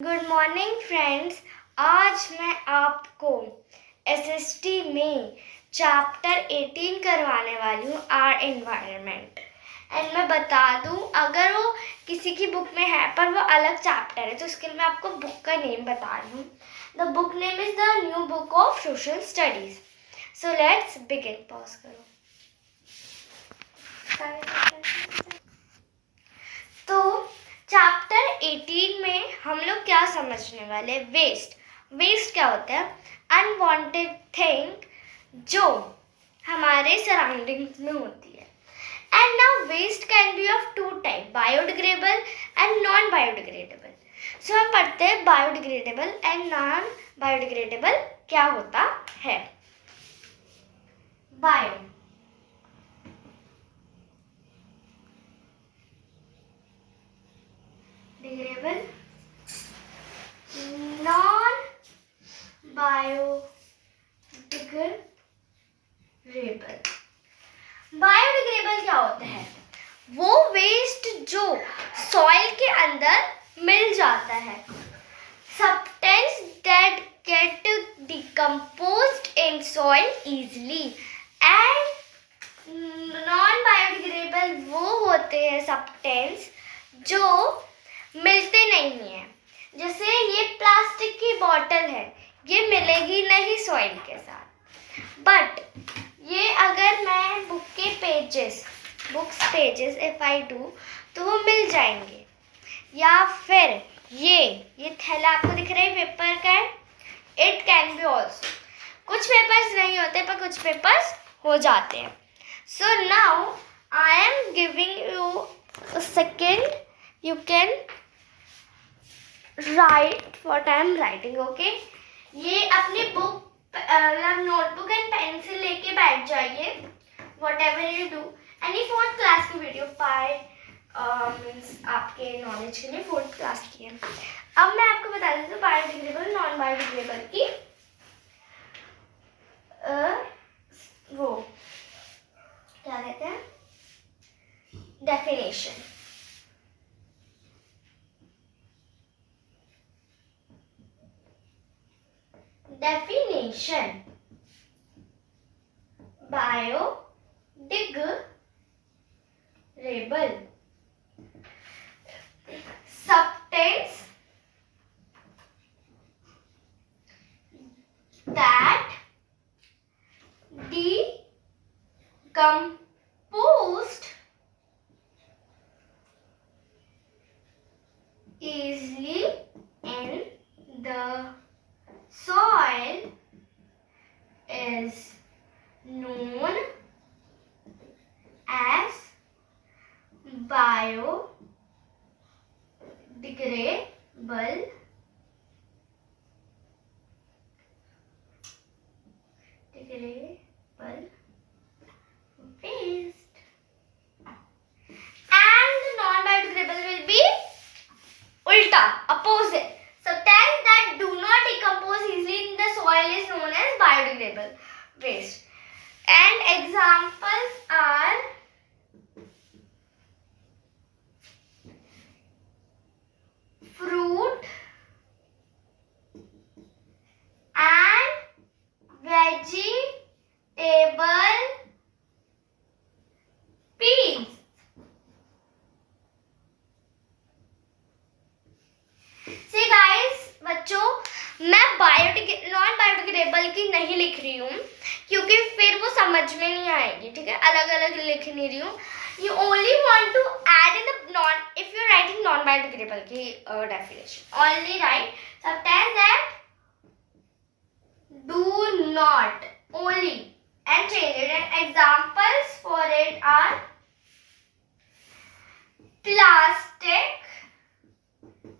Good morning friends. आज मैं आपको एसएसटी में चैप्टर 18 करवाने वाली हूँ, आर एनवायरनमेंट। एंड मैं बता दूँ, अगर वो किसी की बुक में है पर वो अलग चैप्टर है तो उसके लिए मैं आपको बुक का नेम बता रही हूँ। The book name is the new book of social studies. So let's begin. Pause करो। तो चैप्टर 18 में हम लोग क्या समझने वाले? वेस्ट। वेस्ट क्या होता है? अनवांटेड थिंग जो हमारे सराउंडिंग्स में होती है। And now waste can be of two type, biodegradable and non biodegradable. So हम पढ़ते हैं बायोडिग्रेडेबल एंड नॉन बायोडिग्रेडेबल क्या होता है। Bio degradable, non biodegradable. Biodegradable क्या होता है? वो वेस्ट जो सॉइल के अंदर मिल जाता है, substance that get decomposed in soil easily. And non biodegradable वो होते हैं सब्सटेंस जो मिलते नहीं है। जैसे ये प्लास्टिक की बॉटल है, ये मिलेगी नहीं सॉइल के साथ, बट ये अगर मैं books pages if I do तो वो मिल जाएंगे। या फिर ये थैला आपको दिख रहा है पेपर का है, इट कैन बी ऑल्सो। कुछ पेपर्स नहीं होते पर कुछ पेपर्स हो जाते हैं। So now I am giving you a second, you can write what I am writing. Okay, ये अपनी बुक नोटबुक एंड पेंसिल लेके बैठ जाइए। What ever you do, any fourth class की वीडियो पाए मीन्स आपके नॉलेज के लिए फोर्थ क्लास की है। अब मैं आपको बता देती हूँ बायोडिग्रेडेबल नॉन बायोडिग्रेडेबल की वो क्या कहते हैं, definition. Definition: biodegradable substance that decomposed easily in the soil is known as biodegradable waste. And non-biodegradable will be ulta, opposite. Substances that do not decompose easily in the soil is known as biodegradable waste. And examples are fruit and vegetable peels. See guys, बच्चों, मैं non biodegradable की नहीं लिख रही हूँ क्योंकि फिर वो समझ में नहीं आएगी। ठीक है, अलग अलग लिख नहीं रही हूँ। You only want to add in the if you're writing non-biodegradable की definition, only write substance that do not only and change it. And examples for it are plastic,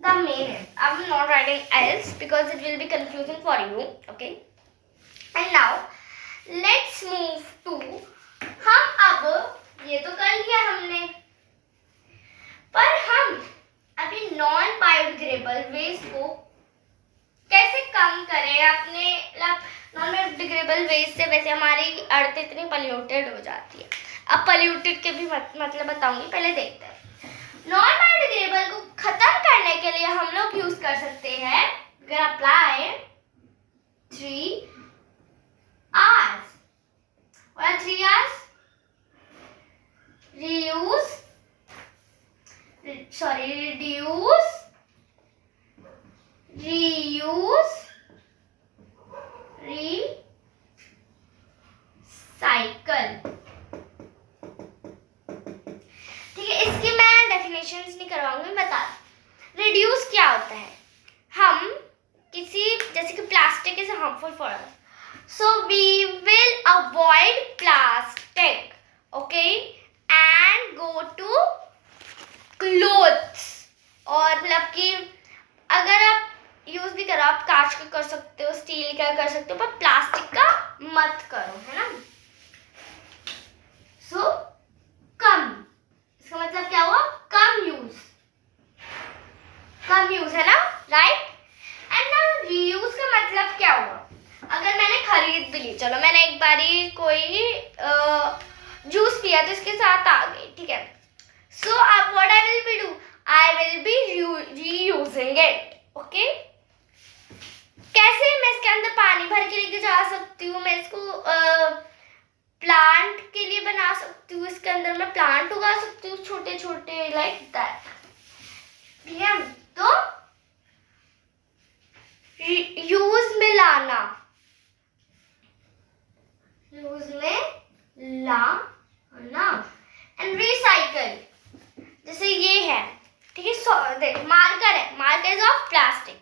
the main is. I'm not writing else because it will be confusing for you. Okay, and now let's move to, हम अब ये तो कर लिया हमने, पर हम अभी नॉन बायोडिग्रेडेबल वेस्ट को कैसे कम करें अपने। नॉन बायोडिग्रेडेबल वेस्ट से वैसे हमारी अर्थ इतनी पॉल्यूटेड हो जाती है। अब पॉल्यूटेड के भी मतलब बताऊंगी, पहले देखते हैं। नॉन बायोडिग्रेडेबल को खत्म करने के लिए हम लोग यूज कर सकते हैं अगर apply 3 R's. What are 3 R's? Reduce, reuse, recycle. ठीक है, इसकी मैं डेफिनेशंस नहीं करवाऊंगी, बता। रिड्यूस क्या होता है? हम किसी, जैसे कि plastic is harmful for us, so we will avoid plastic, okay, and go to clothes. और मतलब कि अगर आप यूज भी करो, आप कांच का कर सकते हो, स्टील का कर सकते हो, पर प्लास्टिक का मत करो, है ना। सो कम, इसका मतलब क्या हुआ? कम यूज है ना, राइट। एंड नाउ रीयूज का मतलब क्या हुआ? अगर मैंने खरीद भी ली, चलो मैंने एक बारी कोई जूस पिया तो इसके साथ आ गई, ठीक है। सो अब what I will be do? I will be reusing it, okay. कैसे? मैं इसके अंदर पानी भर के लेके जा सकती हूँ, मैं इसको प्लांट के लिए बना सकती हूँ, इसके अंदर मैं प्लांट उगा सकती हूँ छोटे छोटे, लाइक दैट, ठीक है। तो यूज में लाना, एंड रिसाइकल, जैसे ये है, ठीक है। देख, मार्कर है, मार्कर इज ऑफ प्लास्टिक।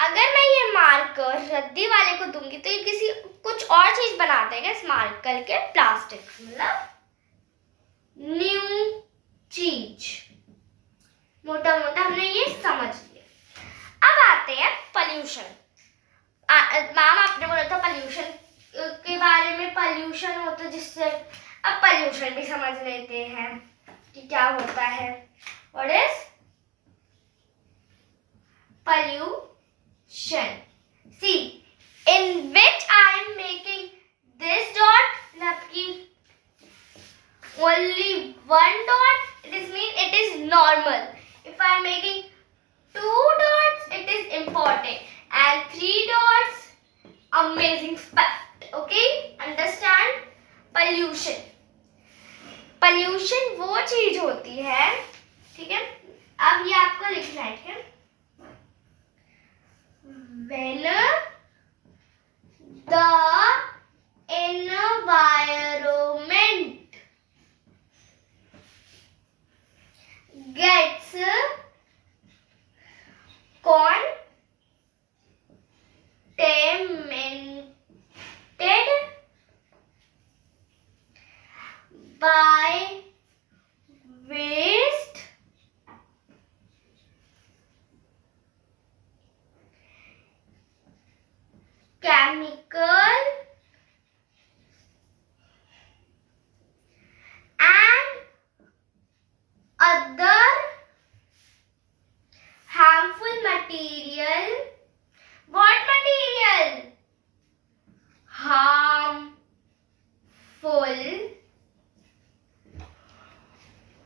अगर मैं ये मार्कर रद्दी वाले को दूंगी तो ये किसी कुछ और चीज बना देगा इस मार्कर के, प्लास्टिक, मतलब न्यू चीज। मोटा मोटा हमने ये समझ लिया। अब आते हैं पोल्यूशन। मैम आपने बोला था पोल्यूशन के बारे में, पोल्यूशन होता है जिससे, अब पोल्यूशन भी समझ लेते हैं कि क्या होता है। What is pollution? See, in which I am making this dot, मतलब कि only one dot, it is mean it is normal. If I am making 2 dots, it is important, and 3 dots, amazing fact, okay? Understand? Pollution. Pollution वो चीज होती है, ठीक है। अब ये आपको लिखना है, ठीक है। When the environment gets contaminated by waste, chemical, and other harmful material. What material? Harmful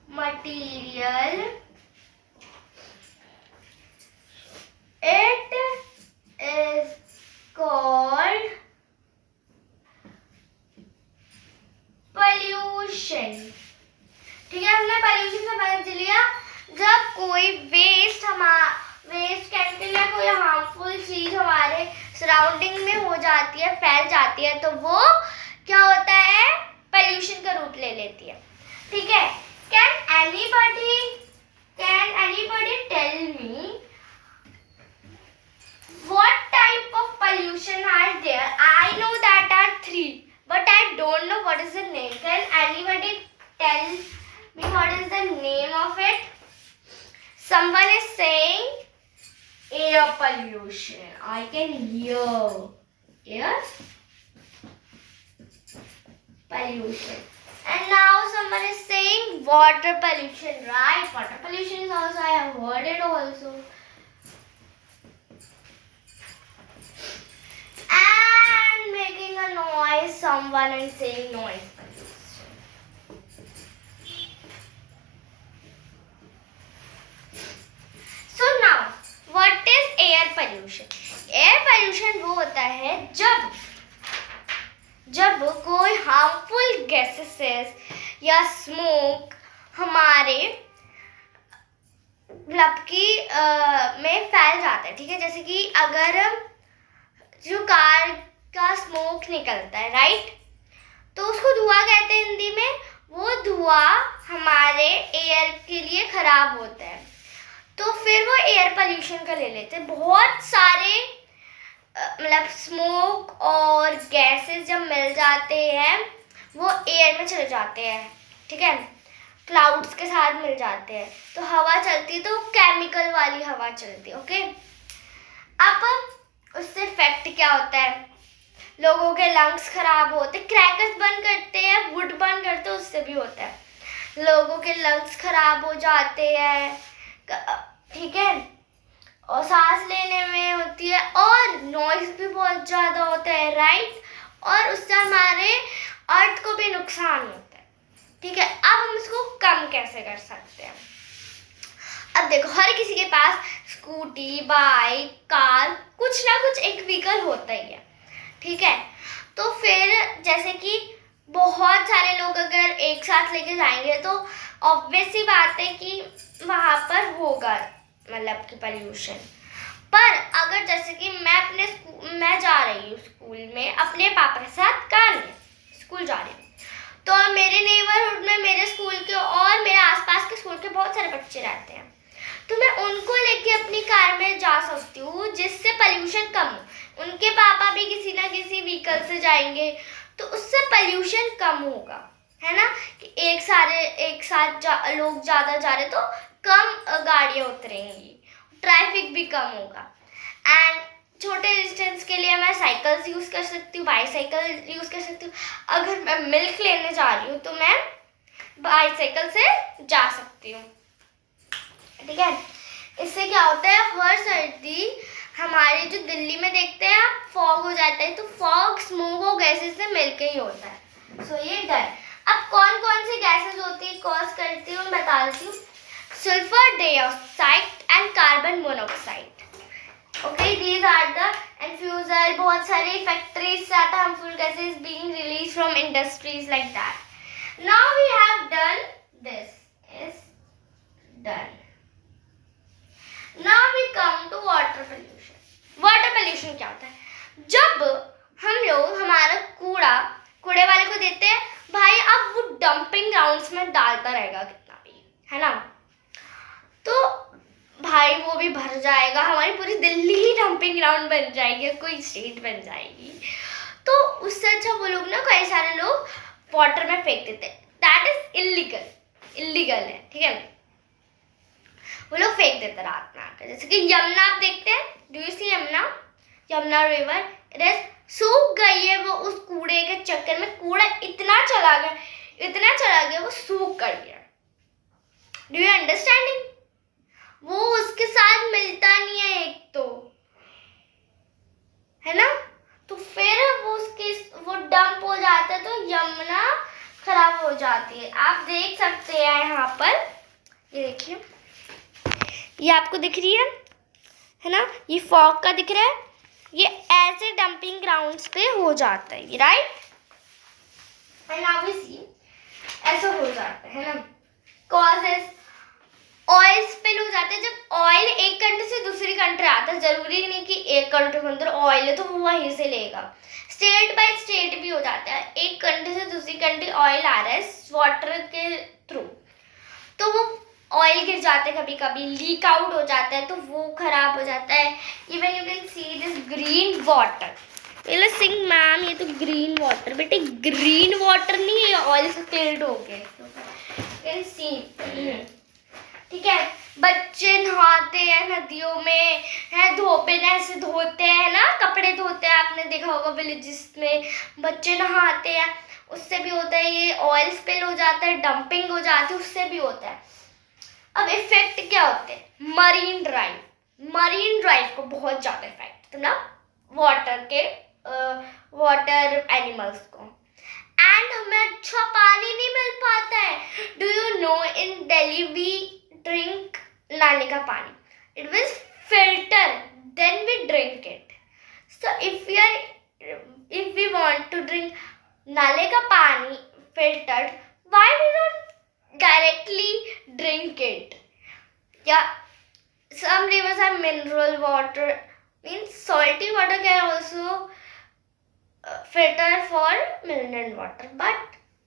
material. It is called pollution. ठीक है, हमने pollution समझ लिया। जब कोई वेस्ट केमिकल या कोई हार्मफुल चीज हमारे सराउंडिंग में हो जाती है, फैल जाती है, तो वो क्या होता है? पोल्यूशन का रूप ले लेती है, ठीक है। Can anybody tell me what type of pollution are there? I know that are 3, but I don't know what is the name. Can anybody tell me what is the name of it? Someone is saying air pollution. I can hear air pollution. And now someone is saying water pollution, right? Water pollution is also, I have heard it also. And making a noise, someone is saying noise pollution. Pollution. Air pollution वो होता है जब कोई harmful gases या smoke हमारे लपकी में फैल जाता है, ठीक है। जैसे कि अगर जो कार का स्मोक निकलता है, राइट, तो उसको धुआं कहते हैं हिंदी में। वो धुआं हमारे एयर के लिए खराब होता है, तो फिर वो एयर पोल्यूशन का ले लेते हैं। बहुत सारे मतलब स्मोक और गैसेस जब मिल जाते हैं वो एयर में चले जाते हैं, ठीक है, क्लाउड्स के साथ मिल जाते हैं, तो हवा चलती है, तो केमिकल वाली हवा चलती है, ओके। अब उससे इफेक्ट क्या होता है, लोगों के लंग्स खराब होते, क्रैकर्स बर्न करते हैं, वुड बर्न करते हैं, उससे भी होता है, लोगों के लंग्स खराब हो जाते हैं, ठीक है, और सांस लेने में होती है, और नॉइज भी बहुत ज़्यादा होता है, राइट, और उससे हमारे अर्थ को भी नुकसान होता है, ठीक है। अब हम इसको कम कैसे कर सकते हैं? अब देखो, हर किसी के पास स्कूटी, बाइक, कार, कुछ ना कुछ एक व्हीकल होता ही है, ठीक है। तो फिर जैसे कि बहुत सारे लोग अगर एक साथ लेके जाएंगे तो ऑब्वियस सी बात है कि वहाँ पर होगा मतलब कि पोल्यूशन। पर अगर जैसे कि मैं जा रही हूँ स्कूल में अपने पापा के साथ, कार में स्कूल जा रही हूँ, तो मेरे नेबरहुड में मेरे स्कूल के और मेरे आसपास के स्कूल के बहुत सारे बच्चे रहते हैं, तो मैं उनको लेके अपनी कार में जा सकती हूँ, जिससे पोल्यूशन कम हो। उनके पापा भी किसी ना किसी व्हीकल से जाएंगे, तो उससे पोल्यूशन कम होगा, है ना, कि एक साथ लोग ज़्यादा जा रहे तो कम गाड़ियाँ उतरेंगी, ट्रैफिक भी कम होगा। एंड छोटे डिस्टेंस के लिए मैं साइकिल्स यूज़ कर सकती हूँ, बाईसाइकिल यूज़ कर सकती हूँ। अगर मैं मिल्क लेने जा रही हूँ तो मैं बाईसाइकिल से जा सकती हूँ, ठीक है। इससे क्या होता है, हर सर्दी हमारे जो दिल्ली में देखते हैं आप, फॉग हो जाता है, तो फॉग स्मोक और गैसेस से मिलके ही होता है। सो ये डर। अब कौन कौन सी गैसेस होती है कॉज करती हूँ बता देती हूँ। Sulphur dioxide and carbon monoxide, okay, these are the and बहुत सारी फैक्ट्रीज से आता harmful gases being release from industries like that. Now we have done this is done. Now we come to water pollution. Water pollution क्या होता है? जब हम लोग हमारा कूड़े वाले को देते हैं, भाई अब वो डंपिंग ग्राउंड्स में डालता रहेगा कितना भी, है ना, तो भाई वो भी भर जाएगा, हमारी पूरी दिल्ली ही डंपिंग ग्राउंड बन जाएगी, कोई स्टेट बन जाएगी। तो उससे अच्छा वो लोग ना, कई सारे लोग वाटर में फेंक देते हैं, दैट इज इलीगल है, ठीक है, वो लोग फेंक देते रात में आकर। जैसे कि यमुना आप देखते हैं, do you see Yamuna river, it is सूख गई है, वो उस कूड़े के चक्कर में कूड़ा इतना चला गया वो सूख गई है। Do you understanding? वो उसके साथ मिलता नहीं है एक तो, है ना, तो फिर वो डंप हो जाता है, तो यमुना खराब हो जाती है। आप देख सकते हैं यहाँ पर, ये देखिए, ये आपको दिख रही है ना, ये फॉग का दिख रहा है, ये ऐसे डंपिंग ग्राउंड्स पे हो जाता है, राइट, एंड नाउ वी सी ऐसा हो जाता है ना। कॉजेस, ऑयल स्पिल हो जाते हैं। जब ऑयल एक कंट्री से दूसरी कंट्री आता है, जरूरी नहीं कि एक कंट्री के अंदर ऑयल है तो वो वहीं से लेगा, स्टेट बाय स्टेट भी हो जाता है। एक कंट्री से दूसरी कंट्री ऑयल आ रहा है वाटर के थ्रू, तो वो ऑयल गिर जाते हैं, कभी कभी लीक आउट हो जाता है, तो वो खराब हो जाता है। Even you can see this green water, Singh ma'am ये तो ग्रीन वाटर, बेटे ग्रीन वाटर नहीं है, ऑयल स्पिल्ड हो गया, ठीक है। बच्चे नहाते हैं नदियों में, है धोपे से धोते हैं ना, कपड़े धोते हैं, आपने देखा होगा विलेजेस में बच्चे नहाते हैं, उससे भी होता है, ये ऑयल स्पिल हो जाता है, डंपिंग हो जाती है, उससे भी होता है। अब इफेक्ट क्या होते हैं? मरीन ड्राइव को बहुत ज्यादा इफेक्ट, ना वाटर एनिमल्स को, एंड हमें अच्छा पानी नहीं मिल पाता है। Do you know in Delhi we drink नाले का पानी, it was filter, then we drink it. So if we want to drink नाले का पानी filtered, why we don't directly drink it? Yeah, some rivers have mineral water, means salty water can also filter for mineral water, but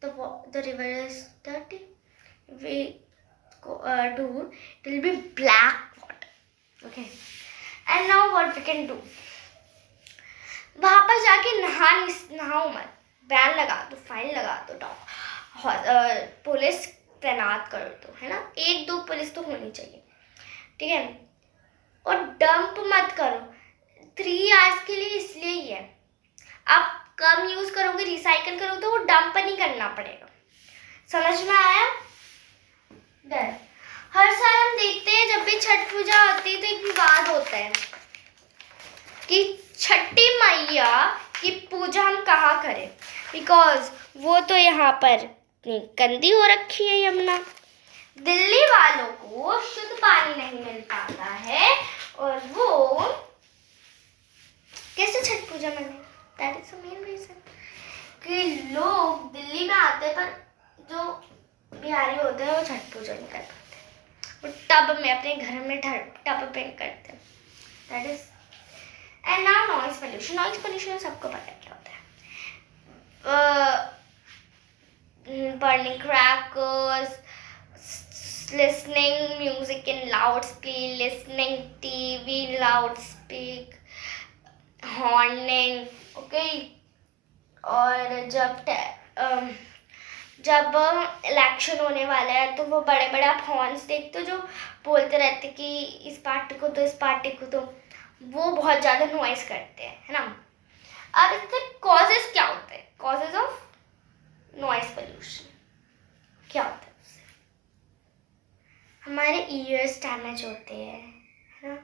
the river is dirty. We do, it will be black water. Okay, and now what we can do? वहां पर जाके नहाओ मत, ban लगा दो, fine लगा दो, police तैनात कर दो, है ना, 1-2 पुलिस तो होनी चाहिए, ठीक है। और डंप मत करो 3 आवर्स के लिए, इसलिए ही है। आप कम यूज करोगे, रिसाइकल करोगे तो वो डंप नहीं करना पड़ेगा। समझ में आया? डन। हर साल हम देखते हैं जब भी छठ पूजा होती है तो एक विवाद होता है कि छठी मैया की पूजा हम कहाँ करें, बिकॉज वो तो यहाँ पर गंदी हो रखी है यमुना। दिल्ली वालों को शुद्ध पानी नहीं मिल पाता है और वो कैसे छठ पूजा मनाए? That is the main reason कि लोग दिल्ली में आते हैं पर जो बिहारी होते हैं वो छठ पूजा नहीं कर पाते, वो टब में अपने घर में टब पे करते हैं। That is and now noise pollution सबको पता है क्या होता है। Burning crackers, listening music in loudspeaker, listening TV loudspeaker, horning, okay। और जब इलेक्शन होने वाला है तो वो बड़े बड़े आप हॉर्न्स देखते हो जो बोलते रहते कि इस पार्टी को दो, इस पार्टी को दो, वो बहुत ज़्यादा नॉइस करते हैं, है ना। अब इससे कॉजेस क्या होते हैं? कॉजेस ऑफ नॉइस पोल्यूशन क्या होता है? उससे हमारे ईयर्स डैमेज होते हैं, है ना,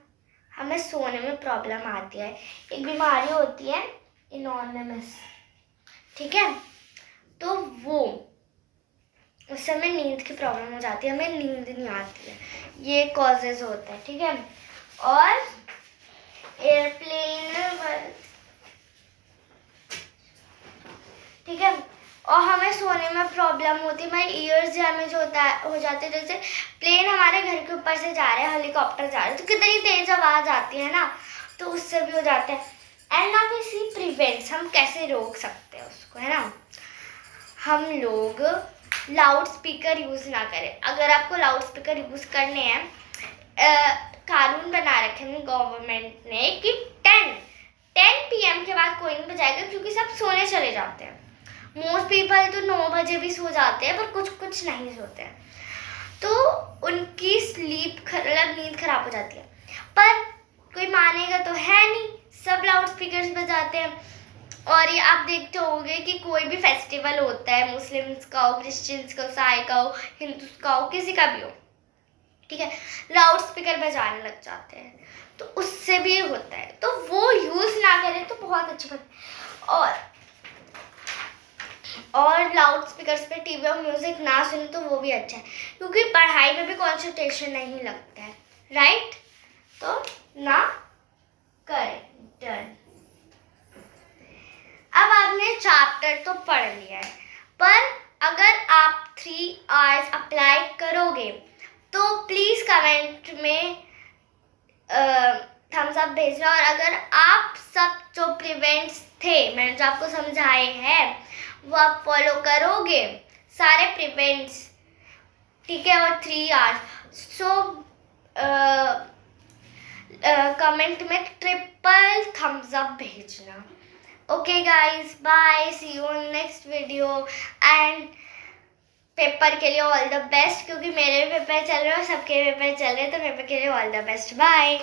हमें सोने में प्रॉब्लम आती है, एक बीमारी होती है इनॉर्निमस, ठीक है, तो वो उस समय नींद की प्रॉब्लम हो जाती है, हमें नींद नहीं आती है, ये कॉजेज होते हैं, ठीक है। और एयरप्लेन, ठीक है, और हमें सोने में प्रॉब्लम होती है, हमारे ईयर्स डैमेज हो जाते हैं। जैसे प्लेन हमारे घर के ऊपर से जा रहे हैं, हेलीकॉप्टर जा रहे हैं, तो कितनी तेज आवाज आती है ना, तो उससे भी हो जाते हैं। And now we see prevents, हम कैसे रोक सकते हैं उसको, है ना। हम लोग लाउड स्पीकर यूज ना करें। अगर आपको लाउड स्पीकर यूज करने हैं, कानून बना रखे हैं गवर्नमेंट ने कि 10 PM के बाद कोई नहीं बजाएगा, क्योंकि सब सोने चले जाते हैं। मोस्ट पीपल तो 9 बजे भी सो जाते हैं, पर कुछ नहीं सोते हैं, तो उनकी नींद खराब हो जाती है। पर कोई मानेगा तो है नहीं, सब लाउड स्पीकर्स बजाते हैं। और ये आप देखते होंगे कि कोई भी फेस्टिवल होता है, मुस्लिम्स का हो, क्रिश्चियंस का हो, ईसाई का हो, हिंदू का हो, किसी का भी हो, ठीक है, लाउड स्पीकर बजाने लग जाते हैं, तो उससे भी होता है, तो वो यूज ना करें तो बहुत अच्छी बात। और लाउड स्पीकर्स पे टीवी और म्यूजिक ना सुने तो वो भी अच्छा है, क्योंकि पढ़ाई में भी कंसंट्रेशन नहीं लगता है, राइट, तो ना करें। डन। अब आपने चैप्टर तो पढ़ लिया है, पर अगर आप 3 आवर्स अप्लाई करोगे तो प्लीज कमेंट में थम्स अप भेजना। और अगर आप सब जो प्रिवेंट्स थे मैंने जो आपको समझाए हैं वो आप फॉलो करोगे, सारे प्रिवेंट्स, ठीक है, और 3 आवर्स, सो कमेंट में ट्रिपल थम्स अप भेजना। Okay guys, bye, see you in next video. And paper के लिए ऑल द बेस्ट, क्योंकि मेरे पेपर चल रहे हैं और सबके पेपर चल रहे हैं, तो पेपर के लिए ऑल द बेस्ट। बाय।